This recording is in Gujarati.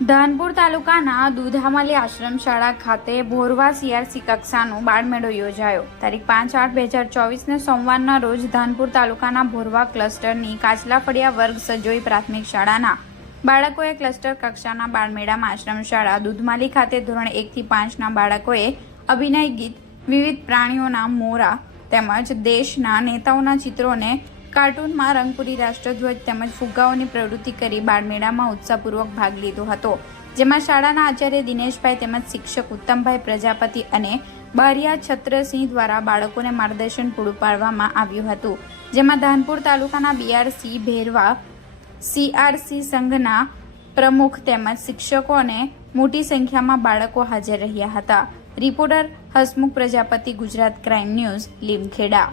ધાનપુર તાલુકાના દુધામલી આશ્રમ શાળા ખાતે ભોરવા સીઆરસી કક્ષાનો બાળમેળો યોજાયો. તારીખ પાંચ આઠ બે હજાર ચોવીસને સોમવારના રોજ ધાનપુર તાલુકાના ભોરવા ક્લસ્ટરની કાચલા ફળિયા વર્ગ સજોઈ પ્રાથમિક શાળાના બાળકોએ ક્લસ્ટર કક્ષાના બાળમેળામાં આશ્રમ શાળા દૂધમાલી ખાતે ધોરણ એકથી પાંચના બાળકોએ અભિનય ગીત, વિવિધ પ્રાણીઓના મોરા તેમજ દેશના નેતાઓના ચિત્રોને કાર્ટૂનમાં રંગપુરી રાષ્ટ્રધ્વજ તેમજ ફુગ્ગાઓની પ્રવૃત્તિ કરી બાળમેળામાં ઉત્સાહપૂર્વક ભાગ લીધો હતો. જેમાં શાળાના આચાર્ય દિનેશભાઈ તેમજ શિક્ષક ઉત્તમભાઈ પ્રજાપતિ અને બારિયા છત્રસિંહ દ્વારા બાળકોને માર્ગદર્શન પૂરું પાડવામાં આવ્યું હતું. જેમાં ધાનપુર તાલુકાના બીઆરસી ભેરવા સીઆરસી સંઘના પ્રમુખ તેમજ શિક્ષકો અને મોટી સંખ્યામાં બાળકો હાજર રહ્યા હતા. Reporter Hasmukh Prajapati, Gujarat crime news, Limkheda.